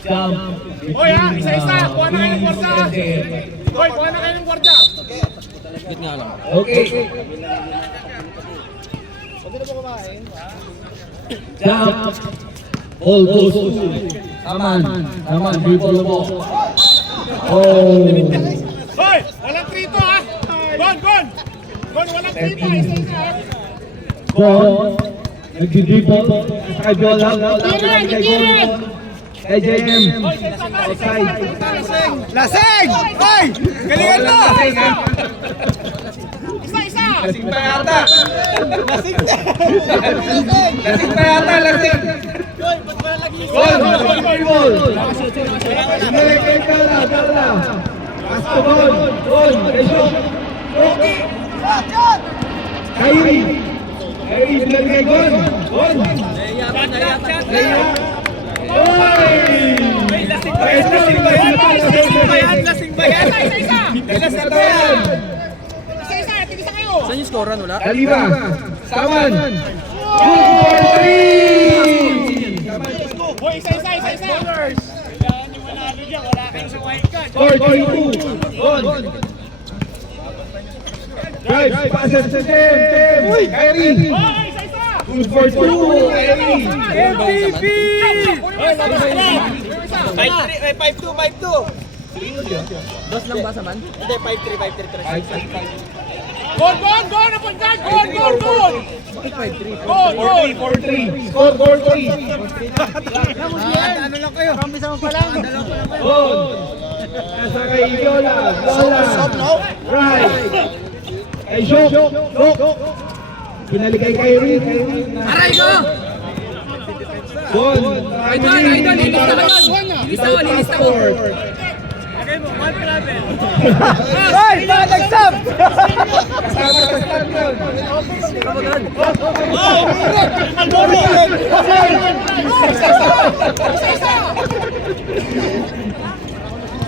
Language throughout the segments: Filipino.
Jump. Hoy ha, isa-isa. Kuha na kayo ng kwarta. Hoy, kuha na kayo ng kwarta. Okay. Jump. Ball goes to Saman. Saman, people mo. Oh. Hoy, walang trito ha. Gon, gon. Gon, walang trito. Isa-isa ha. Gon. Nagdi-dribble. Sa kay Viola. Kay Gon. Kay JM. Outside. Lasing! Hoy! Galingan mo! Isa-isa. Lasing pa yata! Lasing pa yata, lasing! Gol! Gol! Sinalik kay Kala. Kala. Pass to Gon. Gon. Kay Shok. Kyrie. Kyrie, bilang kay Gon. Gon. Lasing ba yan? Lasing ba yan? Isa-isa. Lasing ba yan? Isa-isa. Tigisa kayo. Saan yung scorean? Wala? Kaliba. Saman. Good for three. Hoy, isa-isa. Isa-isa. Kailangan yung manalo dyan. Wala kayong sa wild card. Score 22. Gon. Drive. Passes to Tim. Kyrie. Hoy, isa-isa. Good for two. Kyrie. MVP! Hoy, isa-isa. 5-2, 5-2! Dos lang ba sa man? Hindi, 5-3. Gon, gon, gon. Napon dyan. Gon, gon, gon. Bakit 5-3? Gon, gon. 4-3. Score 4-3. Ano lang kayo? Promise mo pa lang. Gon. Nasa kay Viola. Viola. Right. Kay Shok. Shok. Pinalik kay Kyrie. Aray ko! Gon. Idol! Lilista ko yun! Lilista ko! Hoy! Nag-sub! Kasama sa stand yun.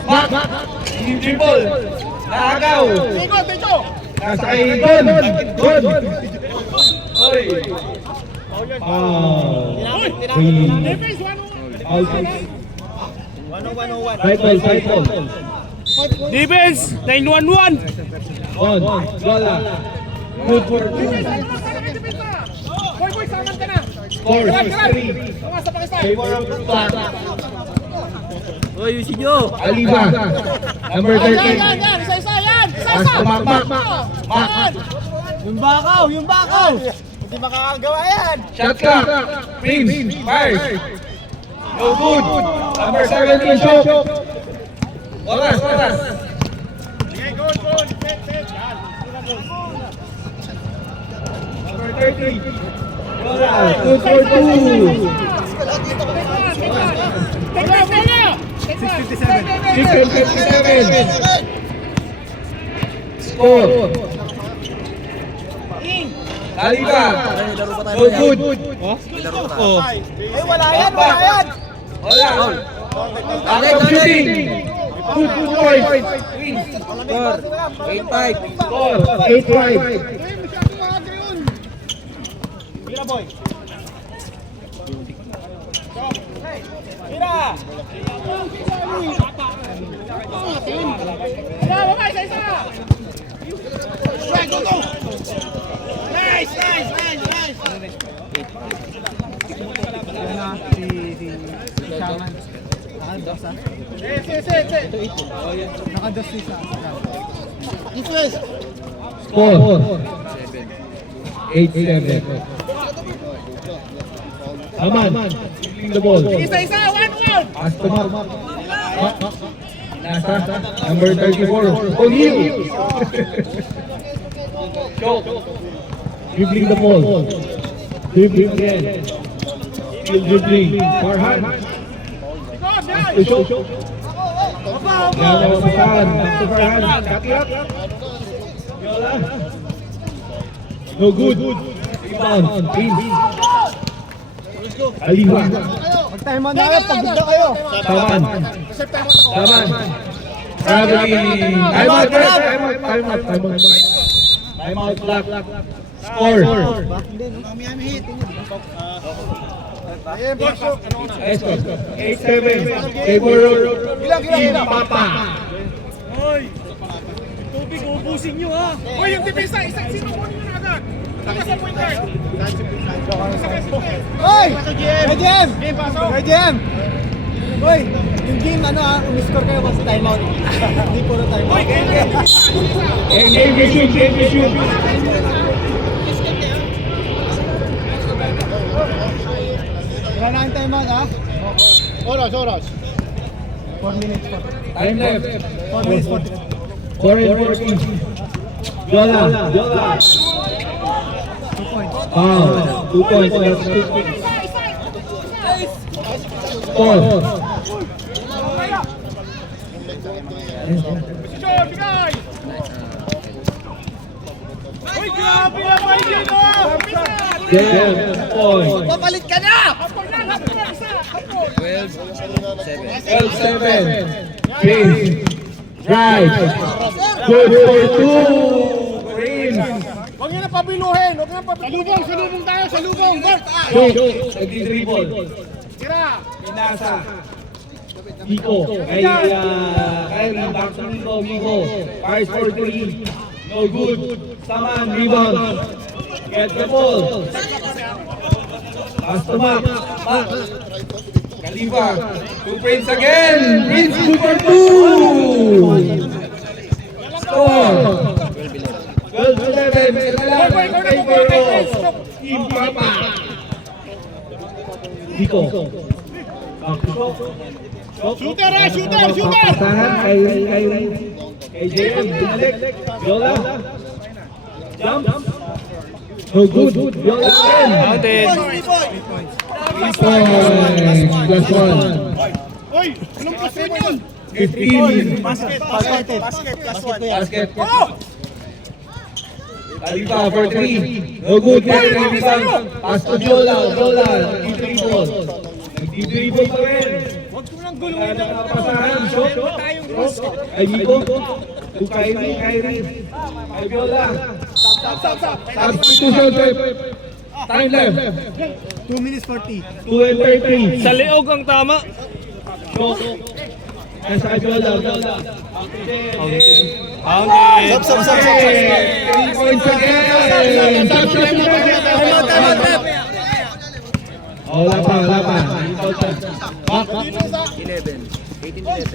Back. Dribble. Nakagaw. Tigo, tigo. Nasa kay Gon. Gon. Oy. Defense, 101. Cycle. Defense, 9-1-1. On. Lola. Good for two. Boy, saman ka na. Score 6-3. Tawasa pa kita. Favor of Black. Hoy, yusin nyo! Aliba. Number 13. Yan. Isa-isa yan. Pass to Mac. Yung bakaw! Hindi makakagawa yan! Shot clock. Prince. Fires. No good. Number 17. Shok. Oras. Sige, goal. Set. Yan. Number 30. Oras. Good for two. Teka. 6-57. Score. Aliba. Laro pa tayo. No good. Laro pa tayo. Eh, wala yan! Wala. Out of shooting. Good point. Score! 8-5. Score 8-5. Mira, boy! Mira! Baba, isa-isa. Go. Nice. Score 8-7. Aman. The ball. Isa-isa, 1-1. Pass to Mark. Nasa number 34. O'Neal. Choke. Dribbling the ball. Dribbling again. Still dribbling. Farhan. Pass to Choke. Now Farhan. Back to Farhan. Kapiak. Viola. No good. Rebound. Prince. Aliwa. Mag-time on na kayo, pagod na kayo! Saman. Traveling. Time out. Time out. Black. Score. Favor Team Papa. Hoy! Tubig, ubusin nyo ha! Hoy, yung depensa! Isang sino kunin nyo na agad! Saka sa point guard! Hoy! Rejem! Rejem! Hoy! Yung game ano ha, umiscore kayo basta timeout. Hindi puro timeout. Hoy, game! Game to shoot. Wala na ang timeout ha? Oras! 4 minutes po. Time left. 4 minutes po. 4:40. Yola. 2 points. That's 2 points. Score. Posisyon, bigay! Hoy, grabe naman yun o! Game point. Papalit ka na! 12-7. Chase. Drive. Good for 2. Green. Huwag nyo na pabiluhin! Huwag nyo na pabiluhin! Salubong tayo! Salubong! Shoot. Nagdi-dribble. Tira! Pinasa. Nico. Kay Kyrie. Back to Nico. Fires for 3. No good. Saman. Rebound. Get the ball. Pass to Mac. Khalifa. 2 points again. Prince good for 2. Score. 12-11. Favor of Team Papa. Nico. Shooter ha! Shooter! Pasahan kay JM. Bumalik. Yola. Jump. No good. Yola again. 3 points. Plus 1. Hoy! Anong pasin yun? 15. Basket plus 1. Basket. Khalifa for 3. No good. Pass to Yola. Nag-dribble. Nag-dribble pa rin. Huwag ko nang guluhin ng Pasahan. Shot. Ay Nico. To Kyrie. Ay Yola. Substitution. Time left. 2 minutes 40. 2:33. Sa leog ang tama! Shot. Nasa Yola. Sab! 3 points again. Wala pa.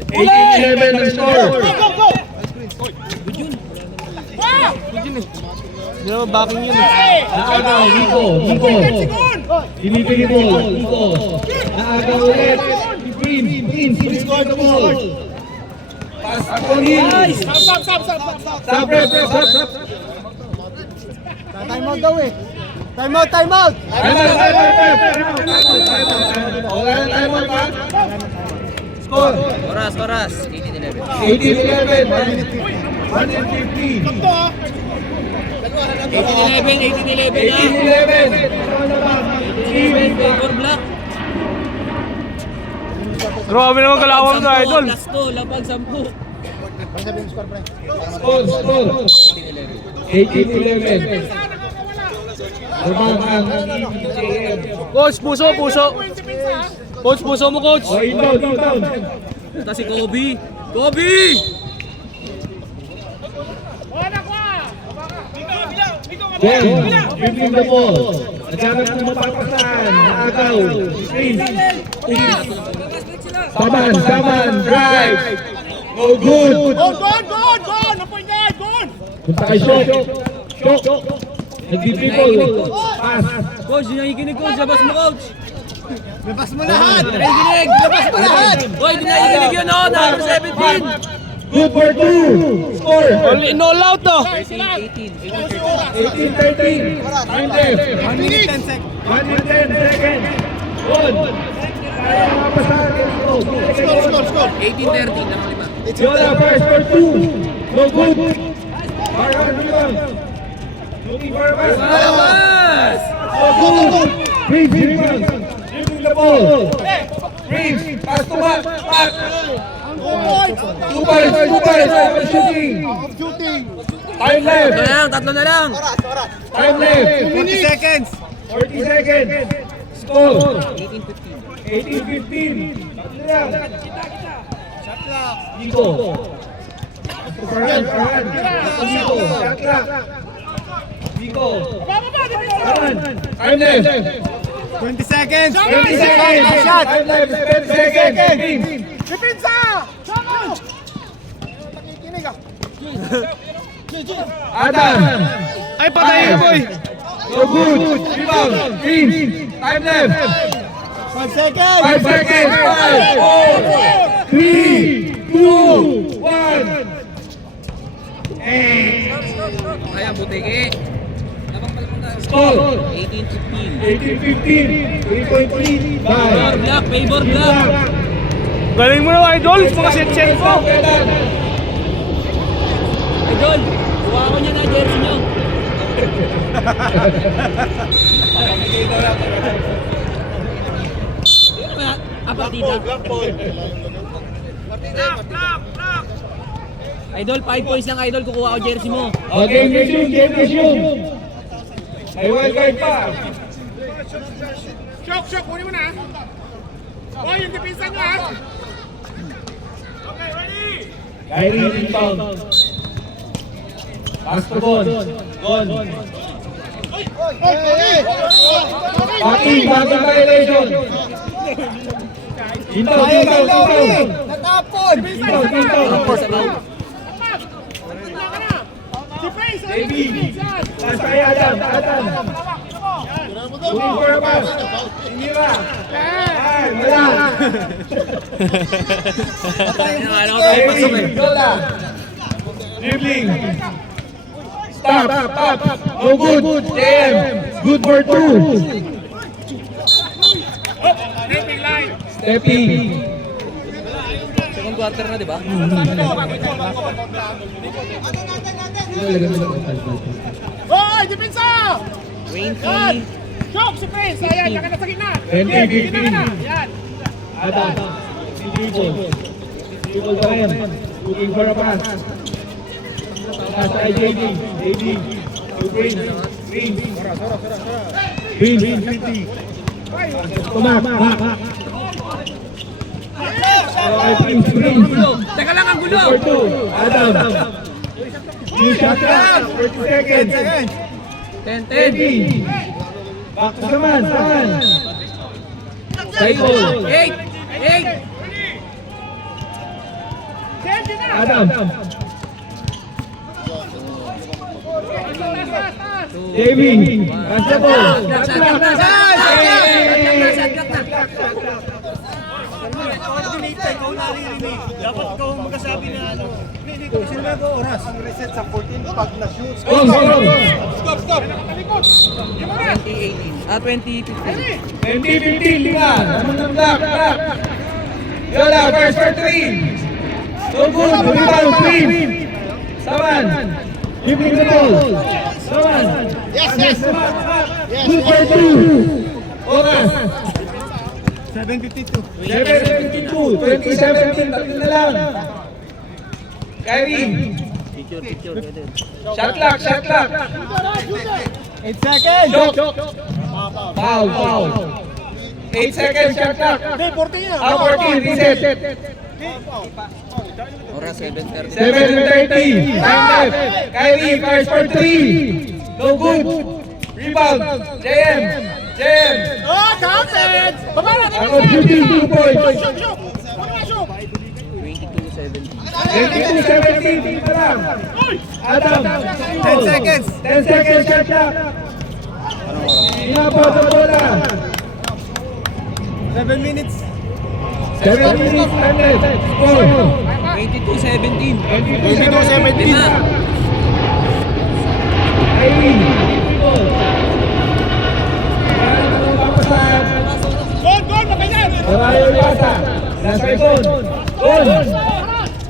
18-11 ang score. Go! Hindi naman backing yun eh. Naagaw, Nico. Binibigay mo, Nico. Naagaw ulit. Prince score the ball. Pass ako rin. Sab! Sabre. Timeout daw eh. Timeout! Wala na tayo pa. Score. Oras. 18-11. 18-11. 150. Ito ha! 18-11 na. 18-11. Favor black. Grabe naman kalawang sa idol! Last ko, lapag 10. Score. 18-11. Abang ang JM. Coach, puso. Coach, puso mo coach. O, inbound. Ito si Kobe. Dribbling the ball. Naghanap ng mapapasan. Naagaw. Prince. Saman. Drive. No good. Gone! Napoint guard! Gone! Punta kay Shok. Nagdi-dribble. Pass. Coach, yung nakikinig coach. Labas mo coach. Labas mo lahat. Nakikinig. Labas mo lahat. Hoy, di nakikinig yun o. Number 17. Good for 2. Score. No out to. 18-13. 1 Time left. minute 10 seconds. 1 and 10 seconds. Good. Kaya mapapasan. Score! 18-13 na 5. Yola first for 2. No good. Marlon rebound. Looking for a pass. Labas! No good. Prince rebound. Dribbling the ball. Prince. Pass to Mac. 2 points. Shooting. Time left. Tatlo na lang. Time left. 40 seconds. 40 seconds. Score. 18-15. 18-15. Tatlo lang. Shot clock. Nico. Farhan. Nico. Shot clock. Nico. Farhan. Time left. 20 seconds. 20 seconds. Shot. Time left. 20 seconds. Depensa! Sama! Nakikinig ah. Adam. Ay, patay ka, boy. So good. Rebound. Green. Time left. 5 seconds. 5 seconds. 5, 4, 3, 2, 1. Kaya, butiki. Score. 18-15. 18-15. 3.3. Favor block, favor block. Galing mo na, idol. Mga set ko. Idol, kuha ko niya na jersey niyo. Partida. Idol, 5 points lang idol, kukuha ko jersey mo. Okay, game resume. May wild card pa. Shock, kunin mo na. Hoy, yung depensa nyo ah. Okay, ready? Kyrie rebound. Pass to Gon. Pati, bagong violation. Tintaw. Natapon. Si Face, Baby. Pass kay Adam. Moving for a pass. Inira. Wala. Kyrie, Lola. Dribbling. Stop. No good. JM. Good for 2. Stepping line. Stepping. Second quarter na, di ba? Hoy, depensa! 20. Shock, si Face. Ayan, yan ka na sa gitna. 20, Gitna ka na. Yan. Adam. Dribble pa rin. Looking for a pass. Pass kay JD. To Green. Tumak. Green. Teka lang ang gulo! For 2. Adam. New shot clock. 30 seconds. 10-10. Ready. Back to Saman. Cycle. 8. Adam. Davey. Pass the ball. Ikaw naririnig. Dapat ikaw magkasabi na ano. Hindi, sino ba ito oras? Ang reset sa 14 pag na-shoot. Go. Stop. Yung mga. 20-18. 20-15. Lima. Naman ng block. Yola. First for 3. So good. Rebound. Green. Saman. Dribbling the ball. Saman. Yes. Good for 2. Oras. 7:52. 7:52. 20-17. Tatlo na lang. Kyrie. Shot clock. 8 seconds. Shot. Foul. 8 seconds. Shot clock. Hindi, 14 yan. 14. Reset. Oras 7:30. 7:30. Time left. Kyrie fires for 3. No good. Rebound. JM. Oh, kapit! Baba na, Ako shooting 2 points. Shoot! Ano nga shoot? 22-17. 22-17. Dito lang. Adam. 10 seconds. 10 seconds. Shot clock. Inabaw sa bola. 7 minutes. 7 minutes. Time left. Score. 22-17. 22-17. Lima. Kyrie. Gol, magayan! Marayo Iwasa. Nasa ipon. Gol.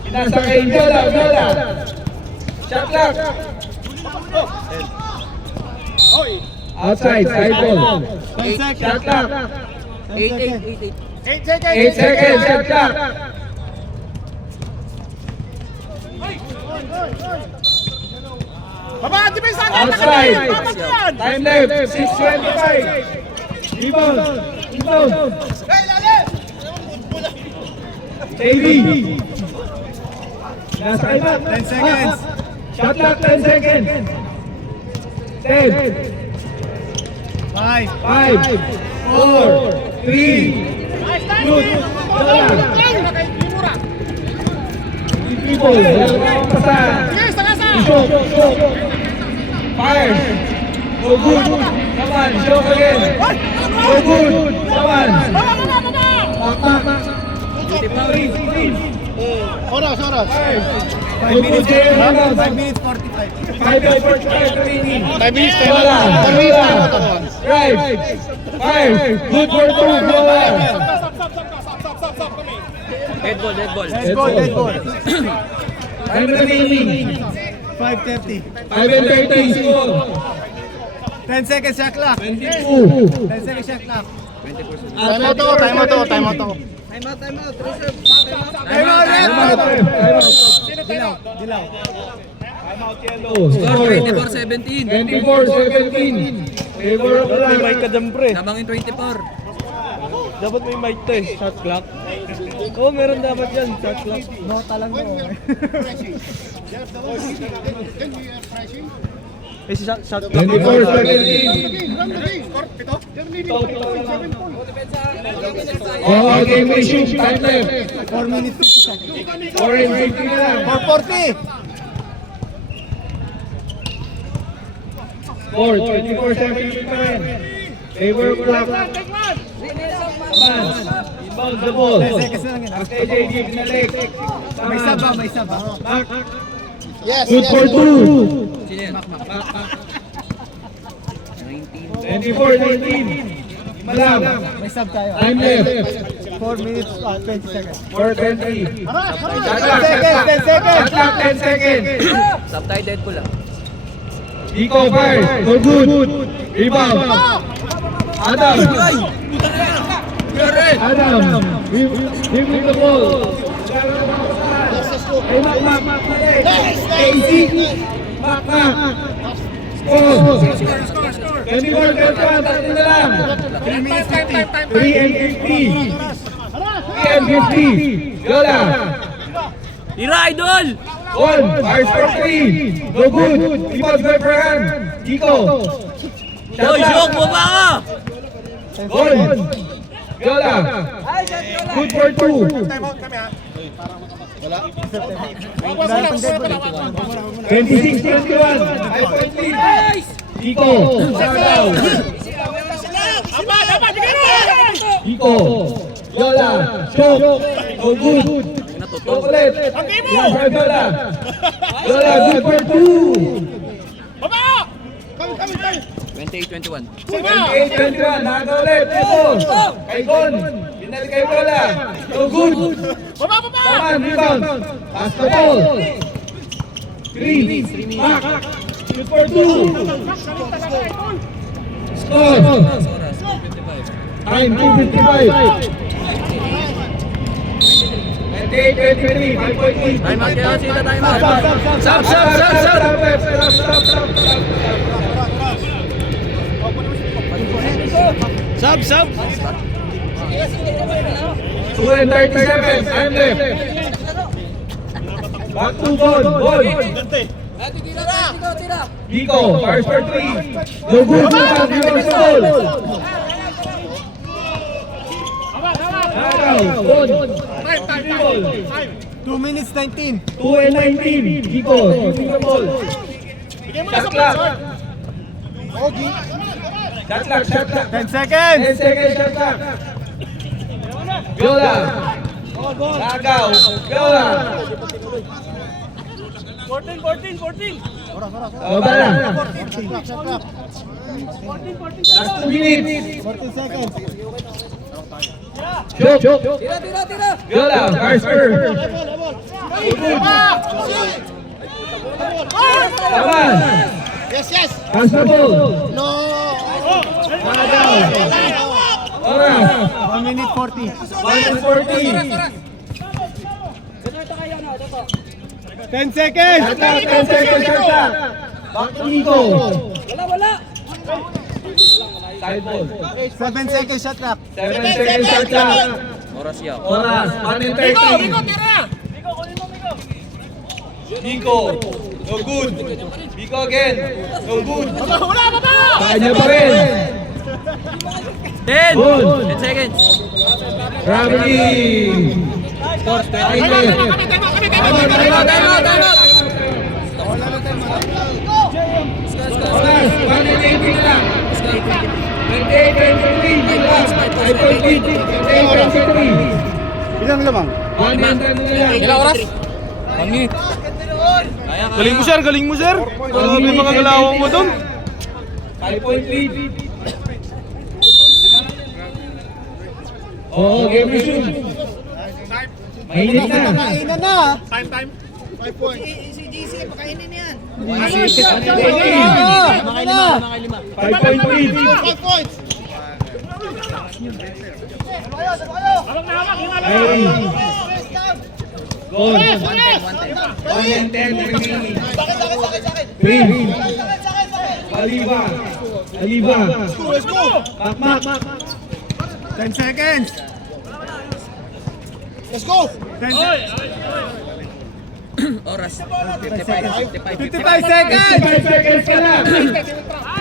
Nasa kay Jola. Shot clock. Outside. Side ball. 10 seconds. Shot clock. 8. 8 seconds! 8 seconds. Shot clock. Baba, depensa! Outside. Dapat yan! Time left. 6:25. Rebound. Rebound. JV. Nasa iba. 10 seconds. Shot clock, 10 seconds. 10, 5. 5, 4, 3, shoot. Wala. People. Wala pasa. Shoot. Shoot. Fire. No good. Come on. Shoot again. No good. Come on. Back. 5 minutes. 5 minutes 45. 5 by 45 remaining. 5 minutes Wala. Right. 5. Good for 2. Wala. Dead ball, dead ball. Let's go, let's go. Time remaining. 5:30. 5 and 30. Score. 10 seconds shot clock. 22. 10 seconds shot clock. Time out to. Time out. Time out. Dilaw. Score 24-17. 24-17. Favor of the May mic line. ka dyan, pre. Tabangin 24. Dapat may mic to eh. Shot clock. Oo, meron dapat yan. Shot clock. No, talang mo. Eh, si shot clock. 24-17. Oh, game issue. Time left. 4 minutes 50 seconds. 4 and 50 na lang. 4:40. 24-17 pa rin. Favor of clock. Come on. Inbound the ball. 10 seconds na lang yun. After JD, pinalik. May saba, may saba. Back. Good for 2. Sino yan? 24-19. Malam. May sub tayo. Time left. 4 minutes 20 seconds. 4:20. 10 seconds, 10 seconds. Shot clock, 10 seconds. Stop tayo, dead ball ah. Nico fires. No good. Rebound. Adam. Adam. Give me the ball. Hey, Mac. Easy. Mac. Score. 24-21. Tatin na lang. 3 minutes 50. 3 and 50. 3 and 50. Yola. Tira, idol! 1. Fires for 3. No good. Rebound by Ferran. Nico. Hoy, Jok, baba ka! 1. Yola. Good for 2. 26-21. 5-point lead. Nico. Saradaw. Nico. Yola. Shot. No good. Chocolate. Yola. Yola. Good for 2. 28-21. 28-21. Naka ulit. Ito. Kay Gon. Pinali kay Yola. No good. Come on, rebound. Pass the ball. 3. Back. Good for 2. Score. Oras, 55. Time 2:55. 28-23. 5-point lead. Time out kayo, sila time out. Stop. Sub. 2 and 37. Time left. Back to Gon. Nico. Fires for 3. No good. Rebound sa ball. Saradaw. Gon. 2 minutes 19. 2 and 19. Nico. Shooting the ball. Shot clock. Shot clock. 10 seconds. 10 seconds shot clock. Viola. Lagaw. Viola. 14. Baba na. Last 2 minutes. 14 seconds. Shoot. Tira! Viola. Carster. Come on. Yes. Pass the ball. No. Lagaw. Oras. 1 minute 40. 1:40. 10 seconds. Shot clock. 10 seconds shot clock. Back to Nico. Wala! Side ball. 7 seconds shot clock. 7 seconds shot clock. Oras yan. Oras, 1 and 30. Biko, no good. Biko again, no good. Kanya pa rin. 10! Good. 10 seconds. Traveling. Score, 20. Time out. Oras, 1 and 80 na lang. 28-23. Ilang lamang? 1 and 10 na lang. Ilang oras? 1 minute. Kaya, kaya. Galing mo sir. Ano yung mga galawang mo doon? 5-point lead. Oo, game resume. Mainit na. Kainan na. Time. 5 points. Makay lima. 5-point lead. 5 points. Kyrie. Goal. 1 and 10 remaining. Green. Aliba. Let's go. Makmak. 10 seconds. Let's go. Oras. 55. 55 seconds. 55 seconds ka na.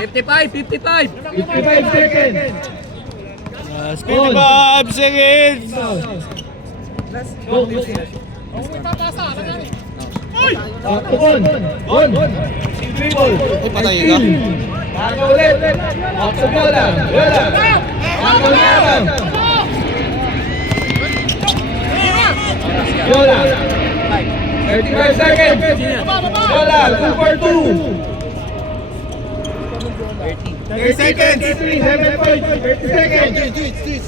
55. 55 seconds. 55 seconds. Go. On. Dribble. patay ka. Tago ulit. Off the bola. Wala. Tago naman. Yola. 35 seconds. Yola. 2 for 2. 30 seconds. 7 points. 30 seconds.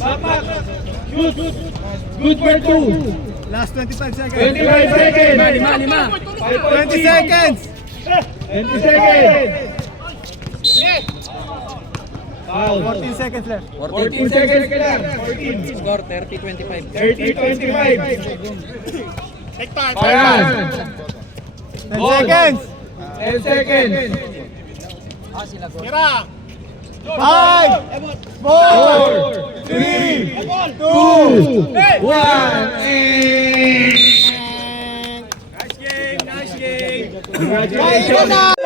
Papak. Shoot. Good for 2. Last 25 seconds. 25 seconds. 20 seconds. 20 seconds. Foul. 14 seconds left. 14 seconds ka lang. 14. Score, 30-25. 30-25. Take time. Ayan. 10 seconds. 10 seconds. Tira. 5, 4, 3, 2, 1. Nice game. Kainan na.